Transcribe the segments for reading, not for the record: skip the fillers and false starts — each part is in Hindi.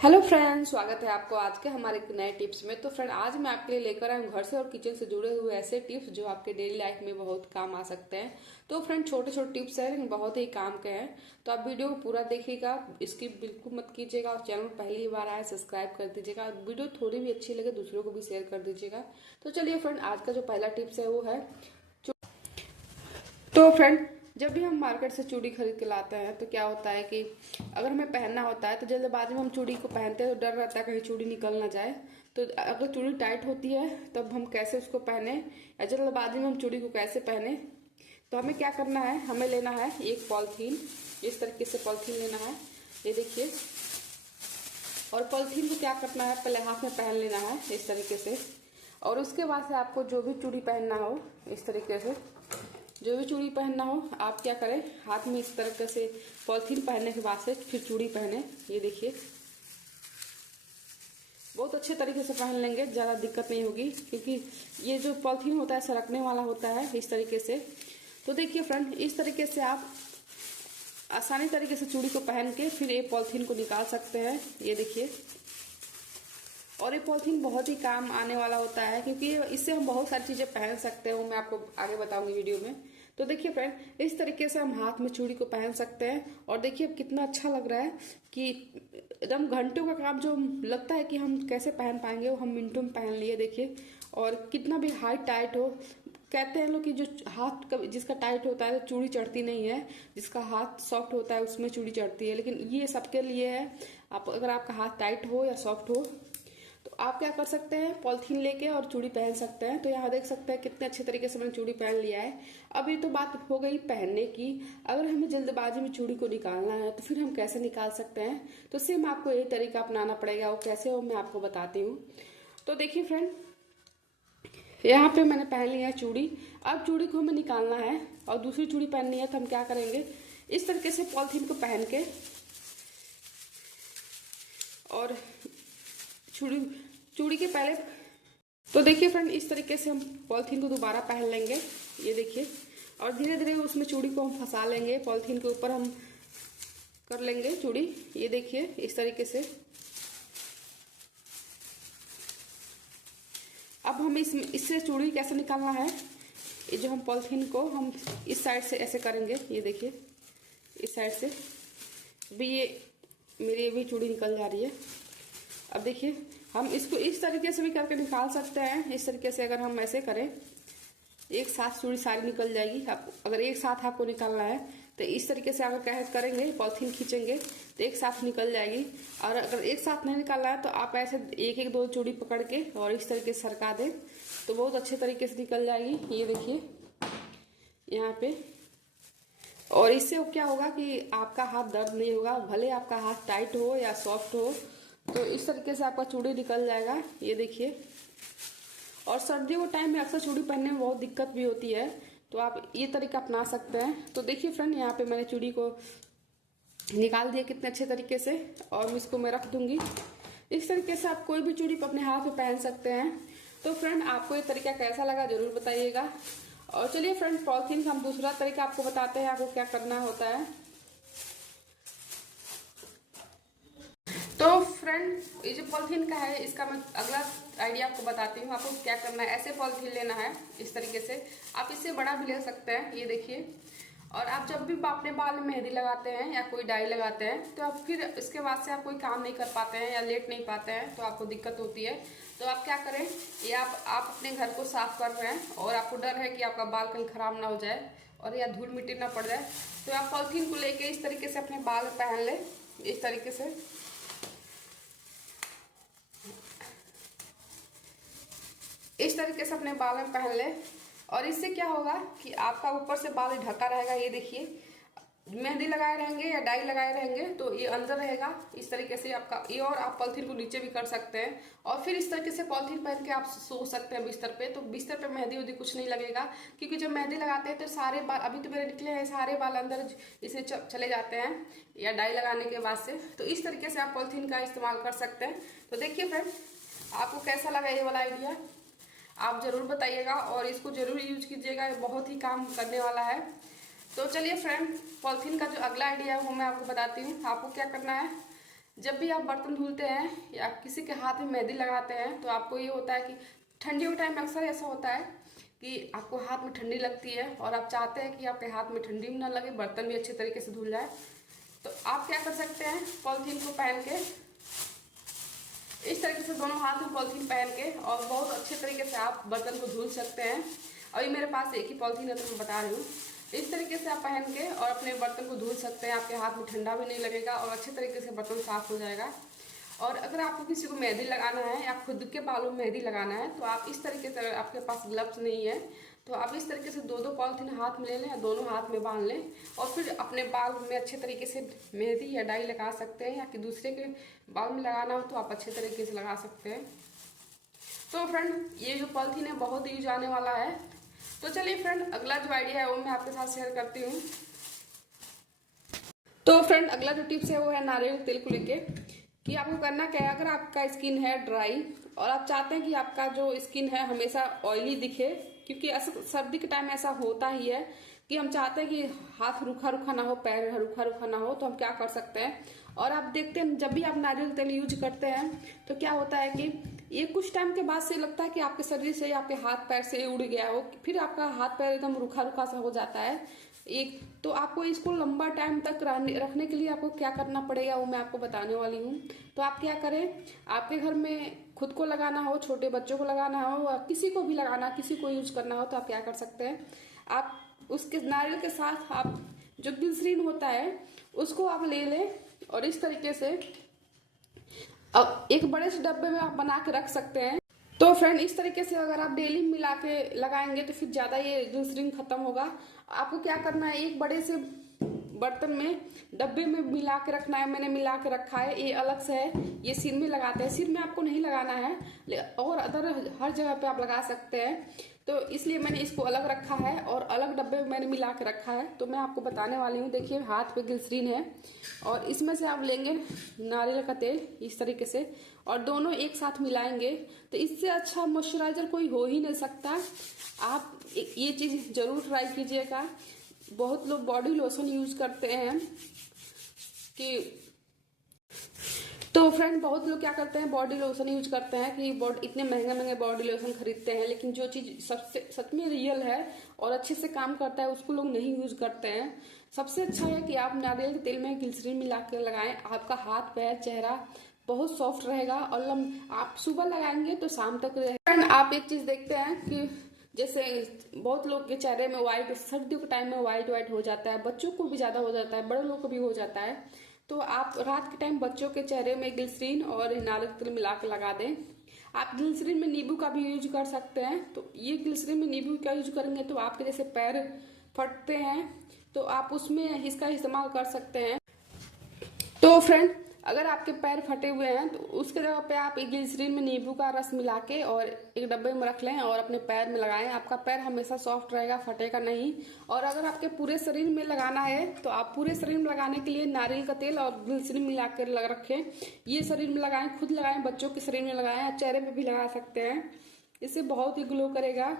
हेलो फ्रेंड, स्वागत है आपको आज के हमारे एक नए टिप्स में। तो फ्रेंड, आज मैं आपके लिए लेकर आई हूँ घर से और किचन से जुड़े हुए ऐसे टिप्स जो आपके डेली लाइफ में बहुत काम आ सकते हैं। तो फ्रेंड, छोटे छोटे टिप्स हैं लेकिन बहुत ही काम के हैं। तो आप वीडियो को पूरा देखिएगा, इसकी बिल्कुल मत कीजिएगा और चैनल पहली बार आए सब्सक्राइब कर दीजिएगा। वीडियो थोड़ी भी अच्छी लगे दूसरों को भी शेयर कर दीजिएगा। तो चलिए फ्रेंड, आज का जो पहला टिप्स है वो है, तो फ्रेंड, जब भी हम मार्केट से चूड़ी खरीद के लाते हैं तो क्या होता है कि अगर हमें पहनना होता है तो जल्दबाजी में हम चूड़ी को पहनते हैं तो डर रहता है कहीं चूड़ी निकल ना जाए। तो अगर चूड़ी टाइट होती है तब हम कैसे उसको पहने, या जल्दबाजी में हम चूड़ी को कैसे पहने। तो हमें क्या करना है, हमें लेना है एक पॉलीथीन। इस तरीके से पॉलीथीन लेना है, ये देखिए। और पॉलीथीन को क्या करना है, पहले हाथ में पहन लेना है इस तरीके से। और उसके बाद से आपको जो भी चूड़ी पहनना हो, इस तरीके से जो भी चूड़ी पहनना हो आप क्या करें, हाथ में इस तरीके से पॉलीथीन पहनने के बाद से फिर चूड़ी पहने। ये देखिए, बहुत अच्छे तरीके से पहन लेंगे, ज़्यादा दिक्कत नहीं होगी, क्योंकि ये जो पॉलीथीन होता है सरकने वाला होता है इस तरीके से। तो देखिए फ्रेंड, इस तरीके से आप आसानी तरीके से चूड़ी को पहन के फिर ये पॉलीथीन को निकाल सकते हैं। ये देखिए, और ये पॉलीथीन बहुत ही काम आने वाला होता है, क्योंकि इससे हम बहुत सारी चीज़ें पहन सकते हैं, वो मैं आपको आगे बताऊंगी वीडियो में। तो देखिए फ्रेंड, इस तरीके से हम हाथ में चूड़ी को पहन सकते हैं। और देखिए अब कितना अच्छा लग रहा है कि एकदम घंटों का काम जो लगता है कि हम कैसे पहन पाएंगे वो हम मिनटों में पहन लिए। देखिए, और कितना भी हाइट टाइट हो, कहते हैं लोग कि जो हाथ का जिसका टाइट होता है तो चूड़ी चढ़ती नहीं है, जिसका हाथ सॉफ्ट होता है उसमें चूड़ी चढ़ती है। लेकिन ये सबके लिए है, आप अगर आपका हाथ टाइट हो या सॉफ्ट हो तो आप क्या कर सकते हैं, पॉलीथीन लेके और चूड़ी पहन सकते हैं। तो यहाँ देख सकते हैं कितने अच्छे तरीके से मैंने चूड़ी पहन लिया है। अब ये तो बात हो गई पहनने की। अगर हमें जल्दबाजी में चूड़ी को निकालना है तो फिर हम कैसे निकाल सकते हैं, तो सेम आपको यही तरीका अपनाना पड़ेगा। वो कैसे हो मैं आपको बताती हूँ। तो देखिए फ्रेंड, यहाँ पे मैंने पहन लिया है चूड़ी। अब चूड़ी को हमें निकालना है और दूसरी चूड़ी पहननी है, तो हम क्या करेंगे, इस तरीके से पॉलीथीन को पहन के और चूड़ी चूड़ी के पहले, तो देखिए फ्रेंड, इस तरीके से हम पॉलीथीन को दोबारा पहन लेंगे। ये देखिए, और धीरे धीरे उसमें चूड़ी को हम फंसा लेंगे, पॉलीथीन के ऊपर हम कर लेंगे चूड़ी। ये देखिए इस तरीके से। अब हम इससे चूड़ी कैसे निकालना है, ये जो हम पॉलीथीन को हम इस साइड से ऐसे करेंगे। ये देखिए, इस साइड से भी ये मेरी भी चूड़ी निकल जा रही है। अब देखिए, हम इसको इस तरीके से भी करके निकाल सकते हैं। इस तरीके से अगर हम ऐसे करें, एक साथ चूड़ी सारी निकल जाएगी। आप अगर एक साथ आपको निकालना है तो इस तरीके से अगर क्या करेंगे, पॉलीथीन खींचेंगे तो एक साथ निकल जाएगी। और अगर एक साथ नहीं निकालना है तो आप ऐसे एक एक दो चूड़ी पकड़ के और इस तरीके से सरका दें तो बहुत अच्छे तरीके से निकल जाएगी। ये देखिए यहाँ पे। और इससे क्या होगा कि आपका हाथ दर्द नहीं होगा, भले आपका हाथ टाइट हो या सॉफ्ट हो, तो इस तरीके से आपका चूड़ी निकल जाएगा। ये देखिए, और सर्दियों के टाइम में अक्सर चूड़ी पहनने में बहुत दिक्कत भी होती है, तो आप ये तरीका अपना सकते हैं। तो देखिए फ्रेंड, यहाँ पे मैंने चूड़ी को निकाल दिया कितने अच्छे तरीके से, और इसको मैं रख दूंगी। इस तरीके से आप कोई भी चूड़ी अपने हाथ में पहन सकते हैं। तो फ्रेंड, आपको ये तरीका कैसा लगा जरूर बताइएगा। और चलिए फ्रेंड, पॉलीथीन का हम दूसरा तरीका आपको बताते हैं, आपको क्या करना होता है। तो फ्रेंड, ये जो पॉलीथीन का है इसका मैं अगला आइडिया आपको बताती हूँ। आपको क्या करना है, ऐसे पॉलीथीन लेना है इस तरीके से। आप इससे बड़ा भी ले सकते हैं, ये देखिए। और आप जब भी अपने बाल में मेहंदी लगाते हैं या कोई डाई लगाते हैं तो आप फिर इसके बाद से आप कोई काम नहीं कर पाते हैं या लेट नहीं पाते हैं, तो आपको दिक्कत होती है। तो आप क्या करें, ये आप अपने घर को साफ कर रहे हैं और आपको डर है कि आपका बाल कहीं खराब ना हो जाए और या धूल मिट्टी ना पड़ जाए, तो आप पॉलीथीन को लेके इस तरीके से अपने बाल पहन ले। इस तरीके से इस तरीके से अपने बाल में पहन ले। और इससे क्या होगा कि आपका ऊपर से बाल ढका रहेगा। ये देखिए, मेहंदी लगाए रहेंगे या डाई लगाए रहेंगे तो ये अंदर रहेगा इस तरीके से आपका ये। और आप पॉलीथीन को नीचे भी कर सकते हैं और फिर इस तरीके से पॉलीथीन पहन के आप सो सकते हैं बिस्तर पे। तो बिस्तर पे मेहंदी उदी कुछ नहीं लगेगा, क्योंकि जब मेहंदी लगाते हैं तो सारे बाल, अभी तो मेरे निकले हैं, सारे बाल अंदर इसे चले जाते हैं या डाई लगाने के बाद से। तो इस तरीके से आप पॉलीथीन का इस्तेमाल कर सकते हैं। तो देखिए फ्रेंड, आपको कैसा लगा ये वाला आइडिया, आप ज़रूर बताइएगा और इसको ज़रूर यूज कीजिएगा, ये बहुत ही काम करने वाला है। तो चलिए फ्रेंड, पॉलीथीन का जो अगला आइडिया है वो मैं आपको बताती हूँ। आपको क्या करना है, जब भी आप बर्तन धुलते हैं या किसी के हाथ में मेहंदी लगाते हैं तो आपको ये होता है कि ठंडियों के टाइम में अक्सर ऐसा होता है कि आपको हाथ में ठंडी लगती है और आप चाहते हैं कि आपके हाथ में ठंडी भी ना लगे, बर्तन भी अच्छे तरीके से धुल जाए। तो आप क्या कर सकते हैं, पॉलीथीन को पहन के इस तरीके से दोनों हाथ में पॉलीथीन पहन के और बहुत अच्छे तरीके से आप बर्तन को धुल सकते हैं। अभी मेरे पास एक ही पॉलीथीन है तो मैं बता रही हूँ। इस तरीके से आप पहन के और अपने बर्तन को धुल सकते हैं। आपके हाथ में ठंडा भी नहीं लगेगा और अच्छे तरीके से बर्तन साफ हो जाएगा। और अगर आपको किसी को मेहंदी लगाना है या खुद के बालों में मेहंदी लगाना है तो आप इस तरीके से, अगर आपके पास ग्लव्स नहीं है तो आप इस तरीके से दो दो पॉलीथीन हाथ में ले लें या दोनों हाथ में बांध लें और फिर अपने बाल में अच्छे तरीके से मेहंदी या डाई लगा सकते हैं, या कि दूसरे के बाल में लगाना हो तो आप अच्छे तरीके से लगा सकते हैं। तो फ्रेंड, ये जो पॉलीथीन है बहुत यूज आने वाला है। तो चलिए फ्रेंड, अगला जो आइडिया है वो मैं आपके साथ शेयर करती हूँ। तो फ्रेंड, अगला जो टिप्स है वो है नारियल तेल को लेके कि आपको करना क्या है। अगर आपका स्किन है ड्राई और आप चाहते हैं कि आपका जो स्किन है हमेशा ऑयली दिखे, क्योंकि सर्दी के टाइम में ऐसा होता ही है कि हम चाहते हैं कि हाथ रूखा रूखा ना हो, पैर रूखा रूखा ना हो, तो हम क्या कर सकते हैं। और आप देखते हैं जब भी आप नारियल तेल यूज करते हैं तो क्या होता है कि ये कुछ टाइम के बाद से लगता है कि आपके शरीर से, आपके हाथ पैर से उड़ गया हो, फिर आपका हाथ पैर एकदम रूखा रूखा सा हो जाता है। एक तो आपको इसको लंबा टाइम तक रखने के लिए आपको क्या करना पड़ेगा वो मैं आपको बताने वाली हूँ। तो आप क्या करें, आपके घर में खुद को लगाना हो, छोटे बच्चों को लगाना हो, या किसी को भी लगाना, किसी को यूज करना हो, तो आप क्या कर सकते हैं, आप उसके नारियल के साथ आप जो ग्लिसरीन होता है उसको आप ले लें और इस तरीके से एक बड़े से डब्बे में आप बना के रख सकते हैं। तो फ्रेंड, इस तरीके से अगर आप डेली मिला के लगाएंगे तो फिर ज्यादा ये ग्लिसरीन खत्म होगा। आपको क्या करना है, एक बड़े से बर्तन में डब्बे में मिला के रखना है। मैंने मिला के रखा है, ये अलग से है, ये सिर में लगाते हैं। सिर में आपको नहीं लगाना है और अदर हर जगह पे आप लगा सकते हैं, तो इसलिए मैंने इसको अलग रखा है और अलग डब्बे में मैंने मिला के रखा है। तो मैं आपको बताने वाली हूँ। देखिए, हाथ पे ग्लिसरीन है और इसमें से आप लेंगे नारियल का तेल इस तरीके से और दोनों एक साथ मिलाएंगे। तो इससे अच्छा मॉइस्चराइजर कोई हो ही नहीं सकता। आप ये चीज जरूर ट्राई कीजिएगा। बहुत लोग बॉडी लोशन यूज करते हैं कि, तो फ्रेंड बहुत लोग क्या करते हैं, बॉडी लोशन यूज करते हैं कि इतने महंगे महंगे बॉडी लोशन खरीदते हैं, लेकिन जो चीज सबसे सच में रियल है और अच्छे से काम करता है उसको लोग नहीं यूज करते हैं। सबसे अच्छा है कि आप नारियल के तेल में ग्लिसरीन मिला के लगाएं। आपका हाथ पैर चेहरा बहुत सॉफ्ट रहेगा और आप सुबह लगाएंगे तो शाम तक रहेगा। फ्रेंड, आप एक चीज देखते हैं कि जैसे बहुत लोग के चेहरे में व्हाइट, सर्दियों के टाइम में व्हाइट हो जाता है, बच्चों को भी ज्यादा हो जाता है, बड़े लोग को भी हो जाता है। तो आप रात के टाइम बच्चों के चेहरे में ग्लिसरीन और नारियल तेल मिला के लगा दें। आप ग्लिसरीन में नींबू का भी यूज कर सकते हैं। तो ये ग्लिसरीन में नींबू का यूज करेंगे तो आपके जैसे पैर फटते हैं तो आप उसमें इसका इस्तेमाल कर सकते हैं। तो फ्रेंड, अगर आपके पैर फटे हुए हैं तो उसके जगह पे आप एक ग्लिसरीन में नींबू का रस मिला के और एक डब्बे में रख लें और अपने पैर में लगाएं। आपका पैर हमेशा सॉफ्ट रहेगा, फटेगा नहीं। और अगर आपके पूरे शरीर में लगाना है तो आप पूरे शरीर में लगाने के लिए नारियल का तेल और ग्लिसरीन मिला कर रखें। ये शरीर में लगाएं, खुद लगाएं, बच्चों के शरीर में लगाएं, आप चेहरे पे भी लगा सकते हैं। इससे बहुत ही ग्लो करेगा।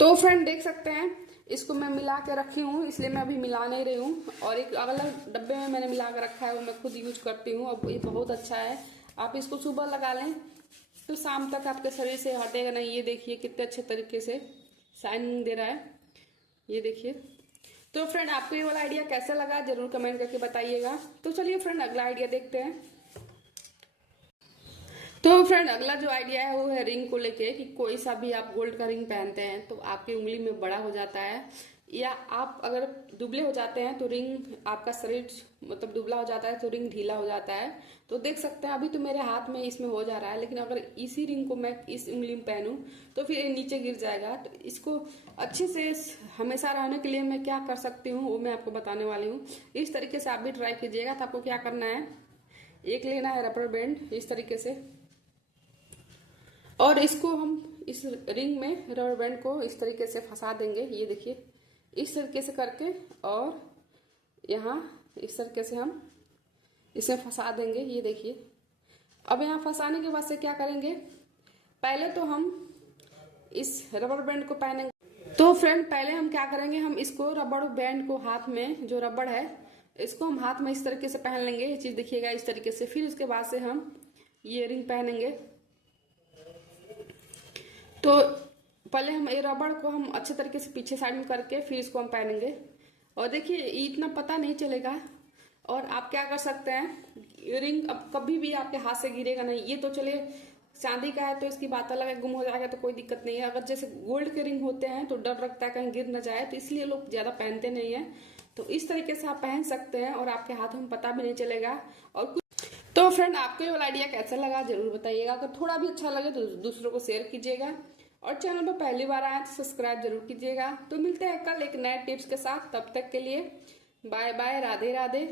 तो फ्रेंड देख सकते हैं, इसको मैं मिला के रखी हूँ, इसलिए मैं अभी मिला नहीं रही हूँ। और एक अलग डब्बे में मैंने मिला के रखा है, वो मैं खुद यूज करती हूँ और ये बहुत अच्छा है। आप इसको सुबह लगा लें तो शाम तक आपके शरीर से हटेगा नहीं। ये देखिए कितने अच्छे तरीके से शाइनिंग दे रहा है, ये देखिए। तो फ्रेंड, आपको ये वाला आइडिया कैसा लगा जरूर कमेंट करके बताइएगा। तो चलिए फ्रेंड, अगला आइडिया देखते हैं। तो फ्रेंड, अगला जो आइडिया है वो है रिंग को लेके कि कोई सा भी आप गोल्ड का रिंग पहनते हैं तो आपकी उंगली में बड़ा हो जाता है, या आप अगर दुबले हो जाते हैं तो रिंग, आपका शरीर मतलब दुबला हो जाता है तो रिंग ढीला हो जाता है। तो देख सकते हैं अभी तो मेरे हाथ में इसमें हो जा रहा है, लेकिन अगर इसी रिंग को मैं इस उंगली में पहनूं तो फिर ये नीचे गिर जाएगा। तो इसको अच्छे से हमेशा रहने के लिए मैं क्या कर सकती हूँ वो मैं आपको बताने वाली हूँ। इस तरीके से आप भी ट्राई कीजिएगा। तो आपको क्या करना है, एक लेना है रबर बैंड इस तरीके से और इसको हम इस रिंग में रबर बैंड को इस तरीके से फंसा देंगे। ये देखिए इस तरीके से करके, और यहाँ इस तरीके से हम इसे फंसा देंगे। ये देखिए, अब यहाँ फंसाने के बाद से क्या करेंगे, पहले तो हम इस रबर बैंड को पहनेंगे। तो फ्रेंड, पहले हम क्या करेंगे, हम इसको रबर बैंड को हाथ में जो रबड़ है इसको हम हाथ में इस तरीके से पहन लेंगे, ये चीज देखिएगा इस तरीके से। फिर उसके बाद से हम ये रिंग पहनेंगे। तो पहले हम ये रबड़ को हम अच्छे तरीके से पीछे साइड में करके फिर इसको हम पहनेंगे। और देखिए इतना पता नहीं चलेगा। और आप क्या कर सकते हैं, रिंग अब कभी भी आपके हाथ से गिरेगा नहीं। ये तो चले चांदी का है तो इसकी बात अलग है, गुम हो जाएगा तो कोई दिक्कत नहीं है। अगर जैसे गोल्ड के रिंग होते हैं तो डर लगता है कहीं गिर न जाए, तो इसलिए लोग ज्यादा पहनते नहीं है। तो इस तरीके से आप पहन सकते हैं और आपके हाथों में पता भी नहीं चलेगा। और कुछ तो फ्रेंड, आपको ये वाला आइडिया कैसा लगा जरूर बताइएगा। अगर थोड़ा भी अच्छा लगे तो दूसरों को शेयर कीजिएगा। और चैनल पर पहली बार आए तो सब्सक्राइब जरूर कीजिएगा। तो मिलते हैं कल एक नए टिप्स के साथ, तब तक के लिए बाय बाय, राधे राधे।